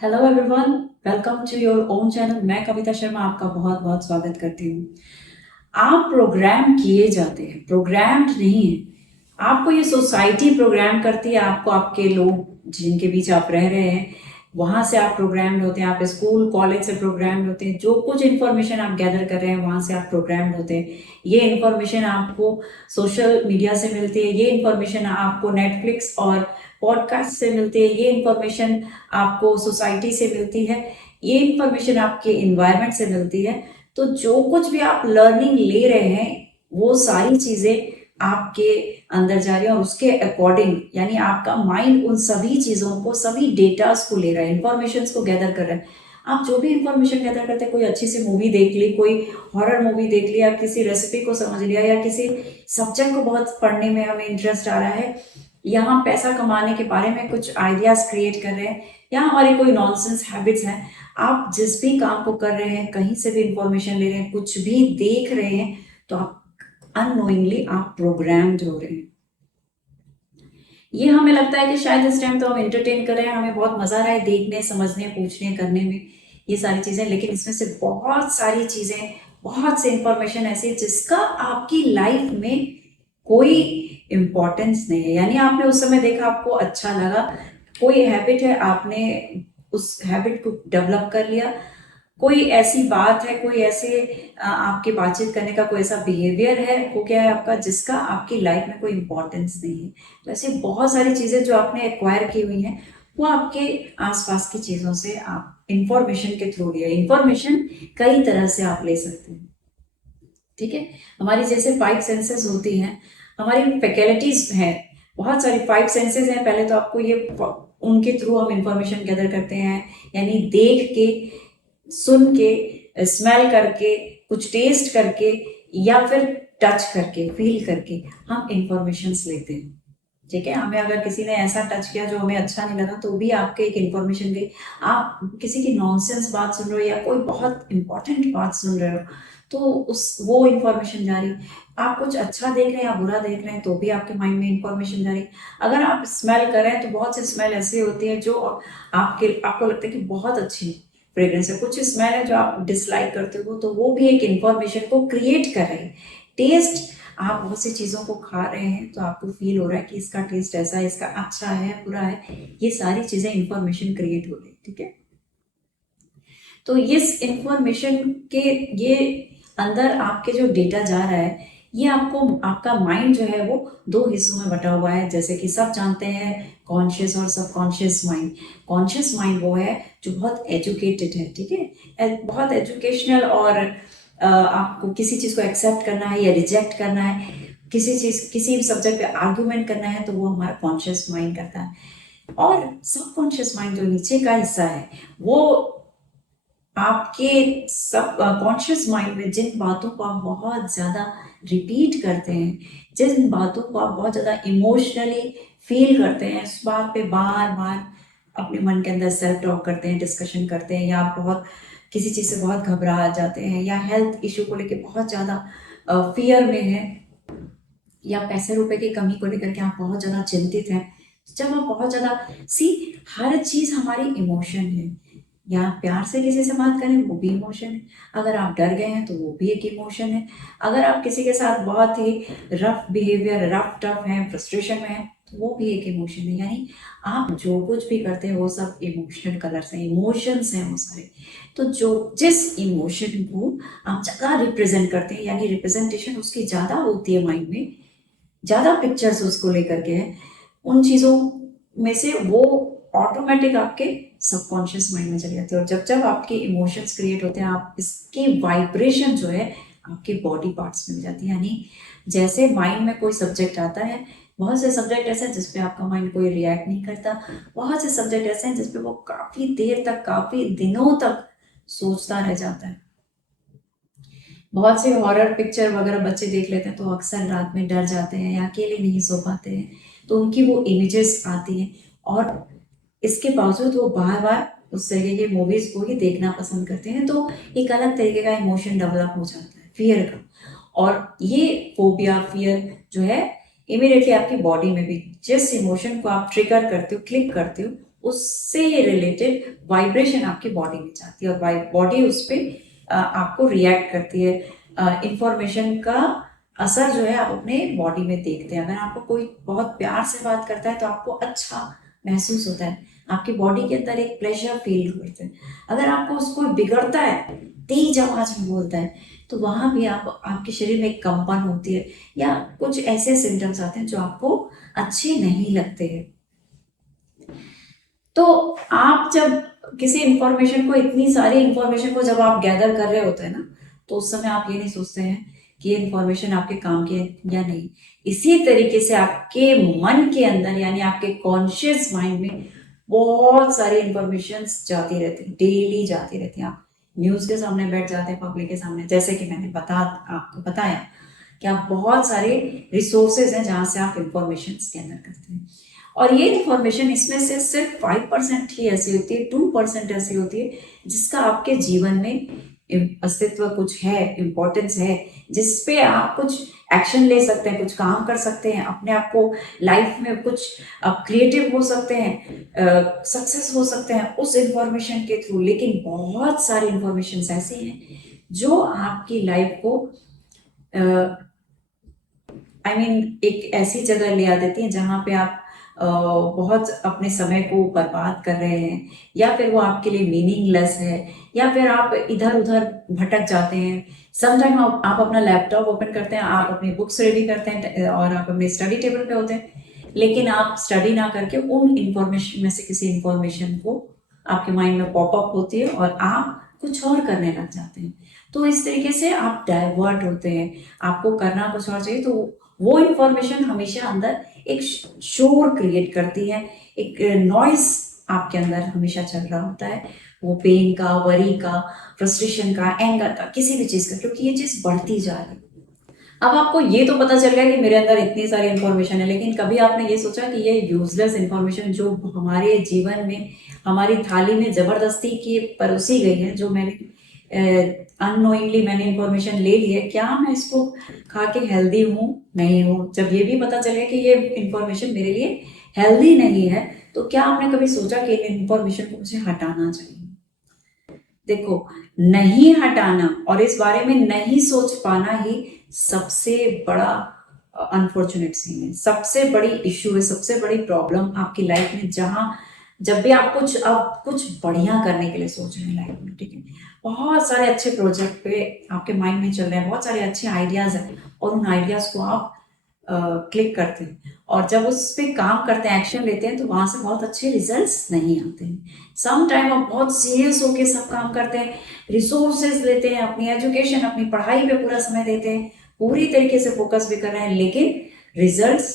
Hello everyone, welcome to your own channel. मैं कविता शर्मा आपका बहुत बहुत स्वागत करती हूँ। आप प्रोग्राम किए जाते हैं, प्रोग्राम्ड नहीं है। आपको ये सोसाइटी प्रोग्राम करती है, आपको आपके लोग जिनके बीच आप रह रहे हैं वहां से आप प्रोग्राम्ड होते हैं। आप स्कूल कॉलेज से प्रोग्राम्ड होते हैं। जो कुछ इन्फॉर्मेशन आप गैदर कर रहे हैं वहां से आप प्रोग्राम्ड होते हैं। ये इन्फॉर्मेशन आपको सोशल मीडिया से मिलती है, ये इन्फॉर्मेशन आपको नेटफ्लिक्स और पॉडकास्ट से मिलती है, ये इन्फॉर्मेशन आपको सोसाइटी से मिलती है, ये इन्फॉर्मेशन आपके इन्वायरमेंट से मिलती है। तो जो कुछ भी आप लर्निंग ले रहे हैं वो सारी चीजें आपके अंदर जा रही है और उसके अकॉर्डिंग यानी आपका माइंड उन सभी चीजों को, सभी डेटास को ले रहा है, इंफॉर्मेशन को गैदर कर रहा है। आप जो भी इंफॉर्मेशन गैदर करते हैं, कोई अच्छी सी मूवी देख ली, कोई हॉरर मूवी देख ली, या किसी रेसिपी को समझ लिया, या किसी सब्जेक्ट को बहुत पढ़ने में हमें इंटरेस्ट आ रहा है, या हम पैसा कमाने के बारे में कुछ आइडियाज क्रिएट कर रहे हैं, या हमारी कोई नॉनसेंस हैबिट्स हैं। आप जिस भी काम को कर रहे हैं, कहीं से भी इंफॉर्मेशन ले रहे हैं, कुछ भी देख रहे हैं, तो आप अननोइंगली आप प्रोग्राम्ड हो रहे हैं। ये हमें लगता है कि शायद इस टाइम तो हम एंटरटेन कर रहे हैं, हमें बहुत मजा आ रहा है देखने, समझने, पूछने, करने में, ये सारी चीजें। लेकिन इसमें से बहुत सारी चीजें, बहुत सी इंफॉर्मेशन ऐसी है जिसका आपकी लाइफ में कोई इम्पोर्टेंस नहीं है। यानी आपने उस समय देखा, आपको अच्छा लगा, कोई हैबिट है, आपने उस हैबिट को डेवलप कर लिया, कोई ऐसी बात है, कोई ऐसे आपके बातचीत करने का कोई ऐसा बिहेवियर है, हो गया है आपका, जिसका आपकी लाइफ में कोई इंपॉर्टेंस नहीं है। तो ऐसी बहुत सारी चीजें जो आपने एक्वायर की हुई हैं, वो आपके आसपास की चीजों से आप इंफॉर्मेशन के थ्रू लिया। इंफॉर्मेशन कई तरह से आप ले सकते हैं, ठीक है। हमारी जैसे फाइव सेंसेस होती हैं, हमारी फैकल्टीज हैं, बहुत सारी फाइव सेंसेस हैं। पहले तो आपको ये उनके थ्रू हम इंफॉर्मेशन गैदर करते हैं, यानी देख के, सुन के, स्मेल करके, कुछ टेस्ट करके, या फिर टच करके, फील करके हम इंफॉर्मेशन लेते हैं, ठीक है। हमें अगर किसी ने ऐसा टच किया जो हमें अच्छा नहीं लगा, तो भी आपके एक इंफॉर्मेशन गई। आप किसी की नॉनसेंस बात सुन रहे हो या कोई बहुत इंपॉर्टेंट बात सुन रहे हो, तो उस वो इंफॉर्मेशन जा रही। आप कुछ अच्छा देख रहे हैं या बुरा देख रहे हैं, तो भी आपके माइंड में इंफॉर्मेशन जा रही। अगर आप स्मेल कर रहे हैं, तो बहुत सी स्मेल ऐसी होती है जो आपको लगता है कि बहुत अच्छी फ्रेग्रेंस है। कुछ स्मेल है जो आप डिसलाइक करते हो, तो वो भी एक इंफॉर्मेशन को क्रिएट कर रही है। टेस्ट, आप बहुत सी चीज़ों को खा रहे हैं तो आपको फील हो रहा है कि इसका टेस्ट ऐसा है, इसका अच्छा है, बुरा है, ये सारी चीज़ें इंफॉर्मेशन क्रिएट हो रही है, ठीक है। तो इस इंफॉर्मेशन के ये अंदर आपके जो डेटा जा रहा है, ये आपको, आपका माइंड जो है वो दो हिस्सों में बटा हुआ है। जैसे कि सब जानते हैं, कॉन्शियस और सबकॉन्शियस माइंड। कॉन्शियस माइंड वो है जो बहुत एजुकेटेड है, ठीक है, बहुत एजुकेशनल, और आपको किसी चीज़ को एक्सेप्ट करना है या रिजेक्ट करना है, किसी चीज़, किसी सब्जेक्ट पे आर्ग्यूमेंट करना है, तो वो हमारा कॉन्शियस माइंड करता है। और सबकॉन्शियस माइंड जो नीचे का हिस्सा है, वो आपके सब कॉन्शियस माइंड में जिन बातों को आप बहुत ज़्यादा रिपीट करते हैं, जिन बातों को आप बहुत ज़्यादा इमोशनली फील करते हैं, उस बात पे बार बार अपने मन के अंदर सेल्फ टॉक करते हैं, डिस्कशन करते हैं, या आप बहुत किसी चीज़ से बहुत घबरा जाते हैं, या हेल्थ इशू को लेके बहुत ज़्यादा फियर में है, या पैसे रुपए की कमी को लेकर के आप बहुत ज़्यादा चिंतित हैं। जब आप बहुत ज़्यादा, सी, हर चीज़ हमारी इमोशन है। या आप प्यार से किसी से बात करें, वो भी इमोशन है। अगर आप डर गए हैं, तो वो भी एक इमोशन है। अगर आप किसी के साथ बहुत ही रफ बिहेवियर, रफ टफ हैं, फ्रस्ट्रेशन में हैं, तो वो भी एक इमोशन है। यानी आप जो कुछ भी करते हैं वो सब इमोशनल कलर्स हैं, इमोशंस हैं वो सारे। तो जो जिस इमोशन को आप ज़्यादा रिप्रेजेंट करते हैं, यानी रिप्रेजेंटेशन उसकी ज़्यादा होती है माइंड में, ज़्यादा पिक्चर्स उसको लेकर के हैं, उन चीज़ों में से वो ऑटोमेटिक आपके सबकॉन्शियस माइंड में चली जाती है। और जब जब आपके इमोशंस क्रिएट होते हैं, आप इसकी वाइब्रेशन जो है आपके बॉडी पार्ट्स में मिल जाती है। यानी जैसे माइंड में कोई सब्जेक्ट आता है, बहुत से सब्जेक्ट ऐसे हैं जिसपे आपका माइंड कोई रिएक्ट नहीं करता, बहुत से सब्जेक्ट ऐसे हैं जिसपे वो काफ़ी देर तक, काफ़ी दिनों तक सोचता रह जाता है। बहुत से हॉरर पिक्चर वगैरह बच्चे देख लेते हैं, तो अक्सर रात में डर जाते हैं या अकेले नहीं सो पाते हैं, तो उनकी वो इमेजेस आती हैं, और इसके बावजूद वो बार बार उस तरीके के मूवीज को ही देखना पसंद करते हैं। तो एक अलग तरीके का इमोशन डेवलप हो जाता है, फियर का। और ये फोबिया, फियर जो है, इमीडिएटली आपकी बॉडी में भी जिस इमोशन को आप ट्रिगर करते हो, क्लिक करते हो, उससे रिलेटेड वाइब्रेशन आपकी बॉडी में जाती है और बॉडी उस पर आपको रिएक्ट करती है। इंफॉर्मेशन का असर जो है आप अपने बॉडी में देखते हैं। अगर आपको कोई बहुत प्यार से बात करता है तो आपको अच्छा महसूस होता है, आपकी बॉडी के अंदर एक प्लेजर फील होता है। अगर आपको उसको बिगड़ता है, तेज आवाज में बोलता है, तो वहां भी आपके शरीर में एक कंपन होती है या कुछ ऐसे सिम्टम्स आते हैं जो आपको अच्छे नहीं लगते हैं। तो आप जब किसी इंफॉर्मेशन को, इतनी सारी इंफॉर्मेशन को जब आप गैदर कर रहे होते हैं ना, तो उस समय आप ये नहीं सोचते हैं कि ये इंफॉर्मेशन आपके काम की है या नहीं। इसी तरीके से आपके मन के अंदर यानी आपके कॉन्शियस माइंड में बहुत सारी इंफॉर्मेशन जाती रहती है, डेली जाती रहती है। आप न्यूज के सामने बैठ जाते हैं, पब्लिक के सामने, जैसे कि मैंने आपको बताया कि आप बहुत सारे रिसोर्सेज हैं जहां से आप इंफॉर्मेशन गैदर करते हैं। और ये इंफॉर्मेशन, इसमें से सिर्फ 5% ही ऐसी होती है, 2% ऐसी होती है जिसका आपके जीवन में अस्तित्व कुछ है, इम्पोर्टेंस है, जिसपे आप कुछ एक्शन ले सकते हैं, कुछ काम कर सकते हैं, अपने आप को लाइफ में कुछ क्रिएटिव हो सकते हैं, सक्सेस हो सकते हैं उस इंफॉर्मेशन के थ्रू। लेकिन बहुत सारी इंफॉर्मेशन ऐसी हैं जो आपकी लाइफ को एक ऐसी जगह ले आ देती है जहां पे आप बहुत अपने समय को बर्बाद कर रहे हैं, या फिर वो आपके लिए मीनिंगलेस है, या फिर आप इधर उधर भटक जाते हैं। समटाइम आप अपना लैपटॉप ओपन करते हैं, आप अपनी बुक्स रेडी करते हैं और आप अपने स्टडी टेबल पे होते हैं, लेकिन आप स्टडी ना करके उन इंफॉर्मेशन में से किसी इंफॉर्मेशन को आपके माइंड में पॉपअप होती है और आप कुछ और करने लग जाते हैं। तो इस तरीके से आप डाइवर्ट होते हैं, आपको करना कुछ और चाहिए, तो वो इंफॉर्मेशन हमेशा अंदर एक शोर क्रिएट करती है, एक नॉइस आपके अंदर हमेशा चल रहा होता है, वो पेन का, वरी का, फ्रस्ट्रेशन का, एंगर का, किसी भी चीज का, क्योंकि ये चीज बढ़ती जा रही है। अब आपको ये तो पता चल गया कि मेरे अंदर इतनी सारी इंफॉर्मेशन है, लेकिन कभी आपने ये सोचा कि ये यूजलेस इंफॉर्मेशन जो हमारे जीवन में, हमारी थाली में जबरदस्ती की परोसी गई है, जो मैंने अननोइंगली मैंने इंफॉर्मेशन ले ली है, क्या मैं इसको खा के हेल्दी हूँ, नहीं हूँ? जब ये भी पता चल गया कि ये इंफॉर्मेशन मेरे लिए हेल्दी नहीं है, तो क्या आपने कभी सोचा कि इन इंफॉर्मेशन को मुझे हटाना चाहिए? देखो, नहीं हटाना और इस बारे में नहीं सोच पाना ही सबसे बड़ा अनफॉर्चुनेट सीन है, सबसे बड़ी इश्यू है, सबसे बड़ी प्रॉब्लम आपकी लाइफ में। जहां जब भी आप कुछ बढ़िया करने के लिए सोच रहे हैं लाइफ में, ठीक है, बहुत सारे अच्छे प्रोजेक्ट पे आपके माइंड में चल रहे हैं, बहुत सारे अच्छे आइडियाज हैं, और उन आइडियाज को आप क्लिक करते हैं और जब उस पर काम करते हैं, एक्शन लेते हैं, तो वहां से बहुत अच्छे रिजल्ट्स नहीं आते हैं। सम टाइम आप बहुत सीरियस होके सब काम करते हैं, रिसोर्सेज लेते हैं, अपनी एजुकेशन, अपनी पढ़ाई पे पूरा समय देते हैं, पूरी तरीके से फोकस भी कर रहे हैं, लेकिन रिजल्ट्स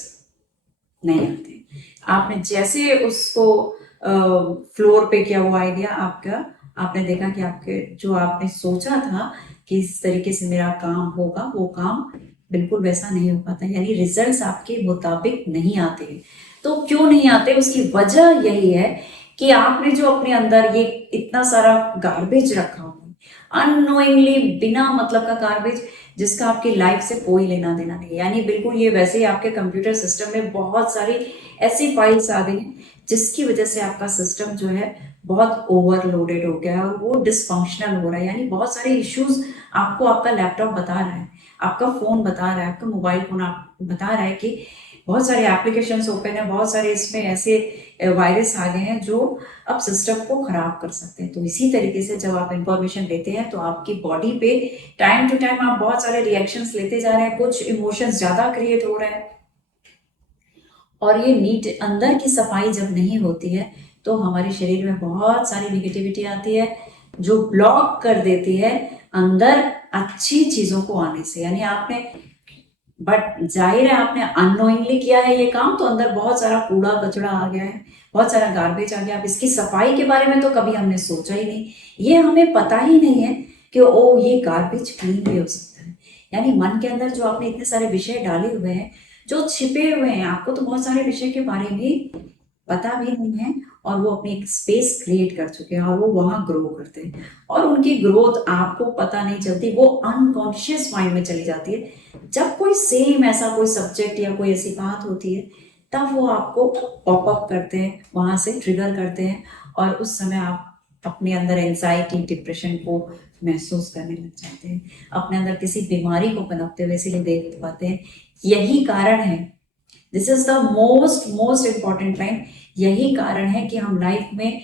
नहीं आते। आपने जैसे उसको फ्लोर पे किया वो आइडिया आपका, आपने देखा कि आपके जो आपने सोचा था कि इस तरीके से मेरा काम होगा, वो काम बिल्कुल वैसा नहीं हो पाता, यानी रिजल्ट्स आपके मुताबिक नहीं आते। तो क्यों नहीं आते? उसकी वजह यही है कि आपने जो अपने अंदर ये इतना सारा गार्बेज रखा हुआ है, अननोइंगली, बिना मतलब का गार्बेज, जिसका आपकी लाइफ से कोई लेना देना नहीं है। यानी बिल्कुल ये वैसे ही आपके कंप्यूटर सिस्टम में बहुत सारी ऐसी फाइल्स आ गई हैं जिसकी वजह से आपका सिस्टम जो है बहुत ओवरलोडेड हो गया है और वो डिसफंक्शनल हो रहा है। यानी बहुत सारे इश्यूज आपको आपका लैपटॉप बता रहा है, आपका फोन बता रहा है, आपका मोबाइल फोन आप बता रहा है कि बहुत सारे एप्लीकेशंस ओपन है, बहुत सारे इसमें ऐसे वायरस आ गए हैं जो अब सिस्टम को खराब कर सकते हैं। तो इसी तरीके से जब आप इंफॉर्मेशन लेते हैं तो आपकी बॉडी पे टाइम टू टाइम आप बहुत सारे रिएक्शंस लेते जा रहे हैं, कुछ इमोशंस ज्यादा क्रिएट हो रहे हैं, और ये नीट अंदर की सफाई जब नहीं होती है तो हमारे शरीर में बहुत सारी निगेटिविटी आती है जो ब्लॉक कर देती है अंदर अच्छी चीजों को आने से। यानी आपने, बट जाहिर है आपने अननोइंगली किया है ये काम, तो अंदर बहुत सारा कूड़ा कचड़ा आ गया है, बहुत सारा गार्बेज आ गया। अब इसकी सफाई के बारे में तो कभी हमने सोचा ही नहीं, ये हमें पता ही नहीं है कि ओ ये गार्बेज क्लीन भी हो सकता है। यानी मन के अंदर जो आपने इतने सारे विषय डाले हुए हैं, जो छिपे हुए हैं, आपको तो बहुत सारे विषय के बारे में पता भी नहीं है, और वो अपनी एक स्पेस क्रिएट कर चुके हैं और वो वहां ग्रो करते हैं, और उनकी ग्रोथ आपको पता नहीं चलती, वो अनकॉन्शियस माइंड में चली जाती है। जब कोई सेम ऐसा कोई सब्जेक्ट या कोई ऐसी बात होती है, तब वो आपको पॉप अप करते हैं, वहाँ से ट्रिगर करते हैं, और उस समय आप अपने अंदर एंजाइटी, डिप्रेशन को महसूस करने लग जाते हैं, अपने अंदर किसी बीमारी को पनपते हुए इसीलिए देख पाते हैं। यही कारण है, this is the most most important line, यही कारण है कि हम लाइफ में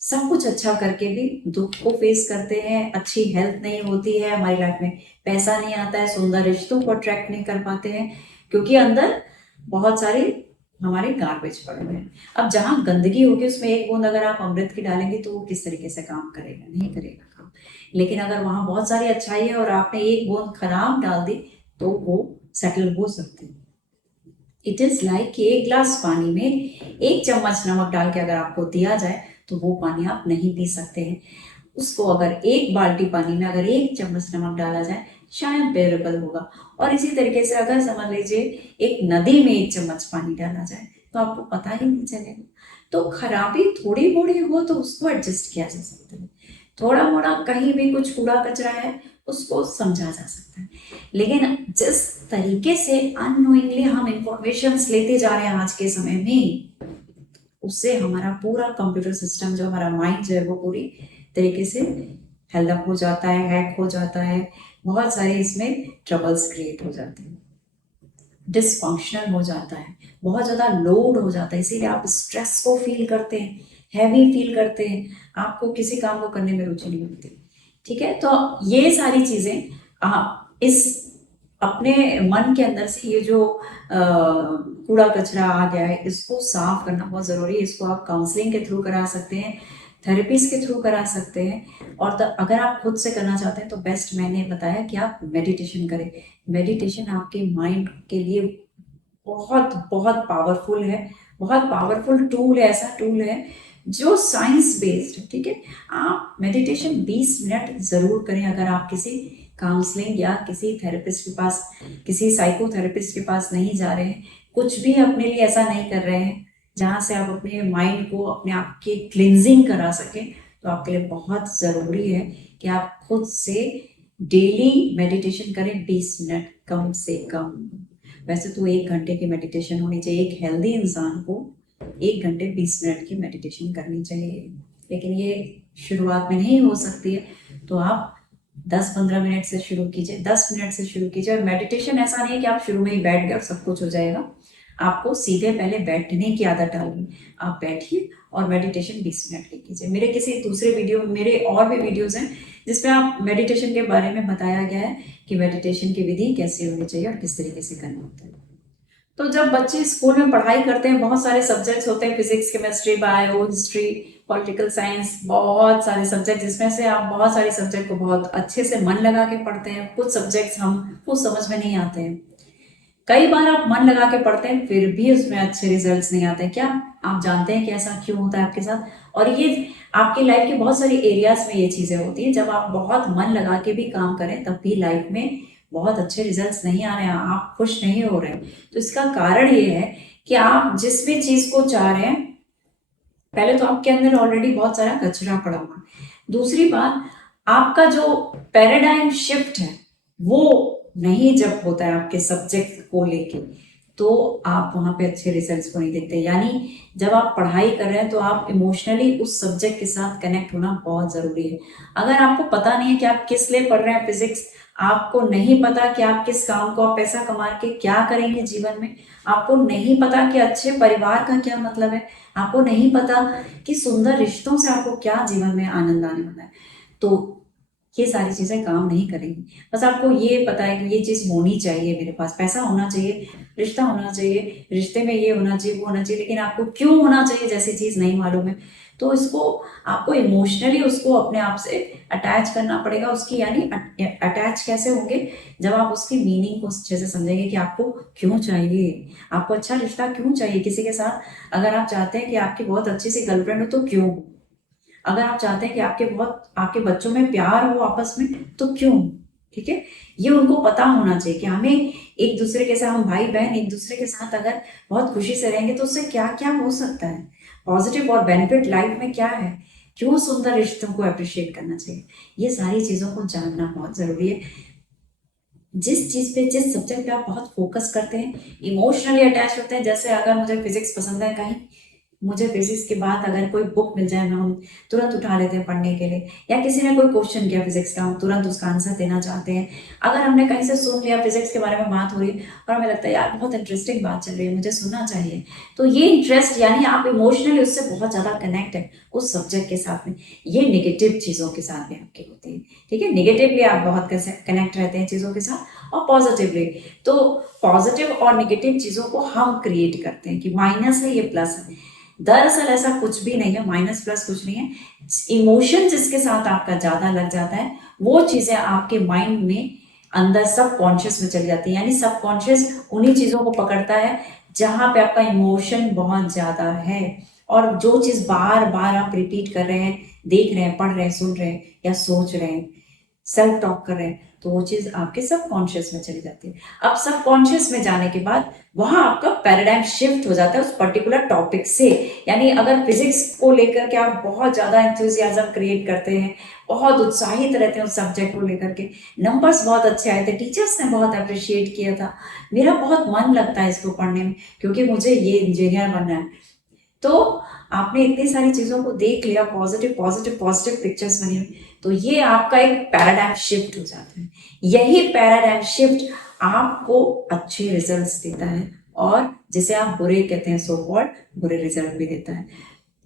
सब कुछ अच्छा करके भी दुख को फेस करते हैं, अच्छी हेल्थ नहीं होती है हमारी लाइफ में, पैसा नहीं आता है, सुंदर रिश्तों को अट्रैक्ट नहीं कर पाते हैं, क्योंकि अंदर बहुत सारे हमारे गार्बेज पड़े हुए हैं। अब जहां गंदगी होगी उसमें एक बूंद अगर आप अमृत की डालेंगे तो वो किस तरीके से काम करेगा, नहीं करेगा काम। लेकिन अगर वहां बहुत सारी अच्छाई है और आपने एक बूंद खराब डाल दी तो वो सेटल हो सकते हैं। इट इज लाइक कि एक गिलास पानी में एक चम्मच नमक डाल के अगर आपको दिया जाए तो वो पानी आप नहीं पी सकते हैं। उसको अगर एक बाल्टी पानी में अगर एक चम्मच नमक डाला जाए शायद बेरेबल होगा। और इसी तरीके से अगर समझ लीजिए एक नदी में एक चम्मच पानी डाला जाए तो आपको पता ही नहीं चलेगा। तो खराबी थोड़ी मोड़ी हो तो उसको एडजस्ट किया जा सकता है, थोड़ा मोड़ा कहीं भी कुछ कूड़ा कचरा है उसको समझा जा सकता है। लेकिन जिस तरीके से अननोइंगली हम इंफॉर्मेशन लेते जा रहे हैं आज के समय में, उससे हमारा पूरा कंप्यूटर सिस्टम जो हमारा माइंड जो है वो पूरी तरीके से हेल्प हो जाता है, हैक हो जाता है, बहुत सारे इसमें ट्रबल्स क्रिएट हो जाते हैं, डिसफंक्शनल हो जाता है, बहुत ज़्यादा लोड हो जाता है, इसीलिए आप स्ट्रेस को फील करते हैं, हैवी फील करते हैं, आपको किसी काम को करने में रुचि नहीं होती। ठीक है, तो ये सारी चीज़ें आप इस अपने मन के अंदर से ये जो कूड़ा कचरा आ गया है इसको साफ करना बहुत ज़रूरी है। इसको आप काउंसलिंग के थ्रू करा सकते हैं, थेरेपीज के थ्रू करा सकते हैं, और अगर आप खुद से करना चाहते हैं तो बेस्ट मैंने बताया कि आप मेडिटेशन करें। मेडिटेशन आपके माइंड के लिए बहुत बहुत पावरफुल है, बहुत पावरफुल टूल है, ऐसा टूल है जो साइंस बेस्ड है। ठीक है, आप मेडिटेशन 20 मिनट ज़रूर करें। अगर आप किसी काउंसलिंग या किसी थेरेपिस्ट के पास, किसी साइकोथेरेपिस्ट के पास नहीं जा रहे हैं, कुछ भी अपने लिए ऐसा नहीं कर रहे हैं जहाँ से आप अपने माइंड को अपने आप की क्लिनजिंग करा सकें, तो आपके लिए बहुत ज़रूरी है कि आप खुद से डेली मेडिटेशन करें 20 मिनट कम से कम। वैसे तो 1 घंटे की मेडिटेशन होनी चाहिए, एक हेल्दी इंसान को 1 घंटे 20 मिनट की मेडिटेशन करनी चाहिए, लेकिन ये शुरुआत में नहीं हो सकती है, तो आप 10-15 मिनट से शुरू कीजिए, 10 मिनट से शुरू कीजिए। और मेडिटेशन ऐसा नहीं है कि आप शुरू में ही बैठ गए और सब कुछ हो जाएगा, आपको सीधे पहले बैठने की आदत डालनी। आप बैठिए और मेडिटेशन 20 मिनट की कीजिए। मेरे किसी दूसरे वीडियो, मेरे और भी वीडियोस हैं जिसमें आप मेडिटेशन के बारे में बताया गया है कि मेडिटेशन की विधि कैसे होनी चाहिए और किस तरीके से करना होता है। तो जब बच्चे स्कूल में पढ़ाई करते हैं, बहुत सारे सब्जेक्ट्स होते हैं, physics, chemistry, bio, history, political science, बहुत सारे सब्जेक्ट, जिसमें से आप बहुत सारे सब्जेक्ट को बहुत अच्छे से मन लगा के पढ़ते हैं। कुछ सब्जेक्ट्स हमको समझ में नहीं आते हैं, कई बार आप मन लगा के पढ़ते हैं फिर भी उसमें अच्छे रिजल्ट्स नहीं आते। क्या आप जानते हैं कि ऐसा क्यों होता है आपके साथ? और ये आपकी लाइफ के बहुत सारी एरियाज में ये चीजें होती हैं, जब आप बहुत मन लगा के भी काम करें तब भी लाइफ में बहुत अच्छे रिजल्ट्स नहीं आ रहे हैं, आप खुश नहीं हो रहे हैं। तो इसका कारण ये है कि आप जिस भी चीज को चाह रहे हैं, पहले तो आपके अंदर ऑलरेडी बहुत सारा कचरा पड़ा हुआ है। दूसरी बात, आपका जो पैराडाइम शिफ्ट है वो नहीं जब होता है आपके सब्जेक्ट को लेके, तो आप वहां पे अच्छे रिजल्ट्स को नहीं देखते। यानी जब आप पढ़ाई कर रहे हैं तो आप इमोशनली उस सब्जेक्ट के साथ कनेक्ट होना बहुत जरूरी है। अगर आपको पता नहीं है कि आप किस लिए पढ़ रहे हैं फिजिक्स, आपको नहीं पता कि आप किस काम को आप पैसा कमा के क्या करेंगे जीवन में, आपको नहीं पता कि अच्छे परिवार का क्या मतलब है, आपको नहीं पता कि सुंदर रिश्तों से आपको क्या जीवन में आनंद आने वाला है, तो ये सारी चीजें काम नहीं करेंगी। बस आपको ये पता है कि ये चीज होनी चाहिए, मेरे पास पैसा होना चाहिए, रिश्ता होना चाहिए, रिश्ते में ये होना चाहिए, वो होना चाहिए, लेकिन आपको क्यों होना चाहिए जैसी चीज नहीं मालूम है। तो इसको आपको इमोशनली उसको अपने आप से अटैच करना पड़ेगा उसकी। यानी अटैच कैसे होंगे? जब आप उसकी मीनिंग को अच्छे से समझेंगे कि आपको क्यों चाहिए, आपको अच्छा रिश्ता क्यों चाहिए किसी के साथ। अगर आप चाहते हैं कि आपकी बहुत अच्छी सी गर्लफ्रेंड हो तो क्यों? अगर आप चाहते हैं कि आपके बच्चों में प्यार हो आपस में तो क्यों? ठीक है, ये उनको पता होना चाहिए कि हमें एक दूसरे के साथ, हम भाई बहन एक दूसरे के साथ अगर बहुत खुशी से रहेंगे तो उससे क्या क्या हो सकता है, पॉजिटिव और बेनिफिट लाइफ में क्या है, क्यों सुंदर रिश्तों को अप्रिशिएट करना चाहिए। ये सारी चीजों को जानना बहुत जरूरी है। जिस चीज पे, जिस सब्जेक्ट पे आप बहुत फोकस करते हैं, इमोशनली अटैच होते हैं, जैसे अगर मुझे फिजिक्स पसंद है, कहीं मुझे फिजिक्स के बाद अगर कोई बुक मिल जाए, मैं हम तुरंत उठा लेते हैं पढ़ने के लिए, या किसी ने कोई क्वेश्चन किया फिजिक्स का, हम तुरंत उसका आंसर देना चाहते हैं। अगर हमने कहीं से सुन लिया फिजिक्स के बारे में बात हो रही है और हमें लगता है यार बहुत इंटरेस्टिंग बात चल रही है, मुझे सुनना चाहिए, तो ये इंटरेस्ट यानी आप इमोशनली उससे बहुत ज्यादा कनेक्ट है उस सब्जेक्ट के साथ में। ये निगेटिव चीजों के साथ भी आपकी होती है, ठीक है। निगेटिवली आप बहुत कनेक्ट रहते हैं चीजों के साथ, और पॉजिटिवली, तो पॉजिटिव और निगेटिव चीजों को हम क्रिएट करते हैं कि माइनस है, ये प्लस है। दरअसल ऐसा कुछ भी नहीं है, माइनस प्लस कुछ नहीं है। इमोशन जिसके साथ आपका ज्यादा लग जाता है, वो चीजें आपके माइंड में अंदर सब कॉन्शियस में चली जाती है, यानी सब कॉन्शियस उन्हीं चीजों को पकड़ता है जहां पे आपका इमोशन बहुत ज्यादा है। और जो चीज बार बार आप रिपीट कर रहे हैं, देख रहे हैं, पढ़ रहे हैं, सुन रहे हैं, या सोच रहे हैं, सेल्फ टॉक कर रहे हैं, तो वो चीज आपके सबकॉन्शियस में चली जाती है। अब सबकॉन्शियस में जाने के बाद वहां आपका पैराडाइम शिफ्ट हो जाता है उस पर्टिकुलर टॉपिक से। यानी अगर फिजिक्स को लेकर के आप बहुत ज्यादा एंथुजियाज्म क्रिएट करते हैं, बहुत उत्साहित रहते हैं उस सब्जेक्ट को लेकर के, नंबर्स बहुत अच्छे आए थे, टीचर्स ने बहुत अप्रिशिएट किया था, मेरा बहुत मन लगता है इसको पढ़ने में क्योंकि मुझे ये इंजीनियर बनना है, तो आपने इतनी सारी चीजों को देख लिया, पॉजिटिव पॉजिटिव पॉजिटिव पिक्चर्स बनी हुई, तो ये आपका एक पैराडाइम शिफ्ट हो जाता है। यही पैराडाइम शिफ्ट आपको अच्छे रिजल्ट्स देता है, और जिसे आप बुरे कहते हैं, सो कॉल्ड बुरे रिजल्ट भी देता है।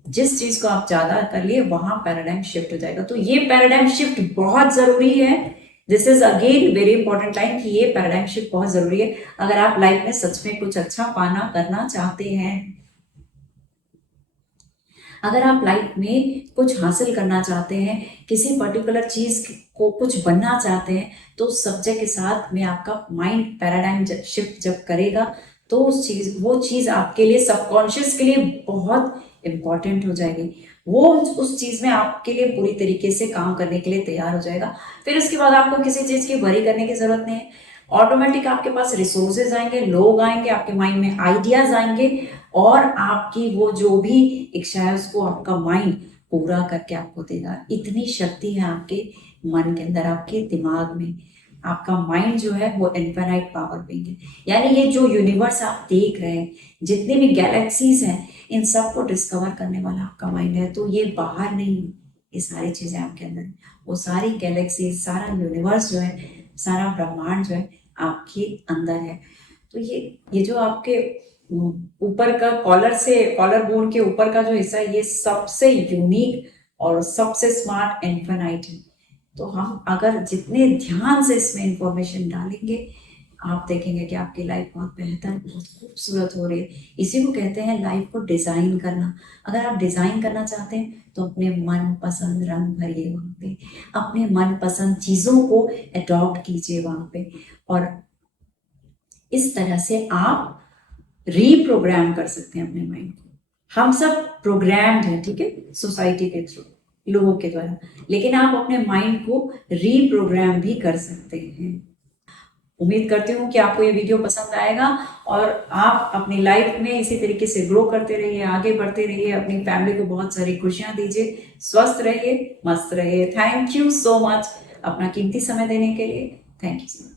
जिस चीज को आप ज्यादा कर लिए वहां पैराडाइम शिफ्ट हो जाएगा। तो ये पैराडाइम शिफ्ट बहुत जरूरी है। This is again very important line कि ये पैराडाइम शिफ्ट बहुत जरूरी है अगर आप लाइफ में सच में कुछ अच्छा पाना करना चाहते हैं। अगर आप लाइफ में कुछ हासिल करना चाहते हैं, किसी पर्टिकुलर चीज को कुछ बनना चाहते हैं, तो उस सब्जेक्ट के साथ में आपका माइंड पैराडाइम शिफ्ट जब करेगा, तो वो चीज आपके लिए, सबकॉन्शियस के लिए बहुत इंपॉर्टेंट हो जाएगी। वो उस चीज में आपके लिए पूरी तरीके से काम करने के लिए तैयार हो जाएगा। फिर उसके बाद आपको किसी चीज की वरी करने की जरूरत नहीं है। ऑटोमेटिक आपके पास रिसोर्सेज आएंगे, लोग आएंगे, आपके माइंड में आइडियाज आएंगे, और आपकी वो जो भी इच्छा है उसको आपका माइंड पूरा करके आपको देगा। इतनी शक्ति है आपके मन के अंदर, आपके दिमाग में। आपका माइंड जो है वो इनफाइनाइट पावर बेइंग है। यानी ये जो यूनिवर्स आप देख रहे हैं, जितने भी गैलेक्सीज हैं, इन सब को डिस्कवर करने वाला आपका माइंड है। तो ये बाहर नहीं, ये सारी चीजें आपके अंदर, वो सारी गैलेक्सीज, सारा यूनिवर्स जो है, सारा ब्रह्मांड जो है आपके अंदर है। तो ये जो आपके ऊपर का कॉलर बोन के ऊपर का जो हिस्सा है, ये सबसे यूनिक और सबसे स्मार्ट इन्फिनाइट है। तो हम अगर जितने ध्यान से इसमें इंफॉर्मेशन डालेंगे, आप देखेंगे कि आपकी लाइफ बहुत बेहतर, बहुत खूबसूरत हो रही है। इसी को कहते हैं लाइफ को डिजाइन करना। अगर आप डिजाइन करना चाहते हैं तो अपने मन पसंद रंग भरिए वहां पे, अपने मन पसंद चीजों को अडॉप्ट कीजिए वहां पे, और इस तरह से आप रीप्रोग्राम कर सकते हैं अपने माइंड को। हम सब प्रोग्राम्ड हैं, ठीक है, सोसाइटी के थ्रू, लोगों के द्वारा, लेकिन आप अपने माइंड को रीप्रोग्राम भी कर सकते हैं। उम्मीद करती हूँ कि आपको ये वीडियो पसंद आएगा, और आप अपनी लाइफ में इसी तरीके से ग्रो करते रहिए, आगे बढ़ते रहिए, अपनी फैमिली को बहुत सारी खुशियां दीजिए, स्वस्थ रहिए, मस्त रहिए। थैंक यू सो मच अपना कीमती समय देने के लिए। Thank you so much.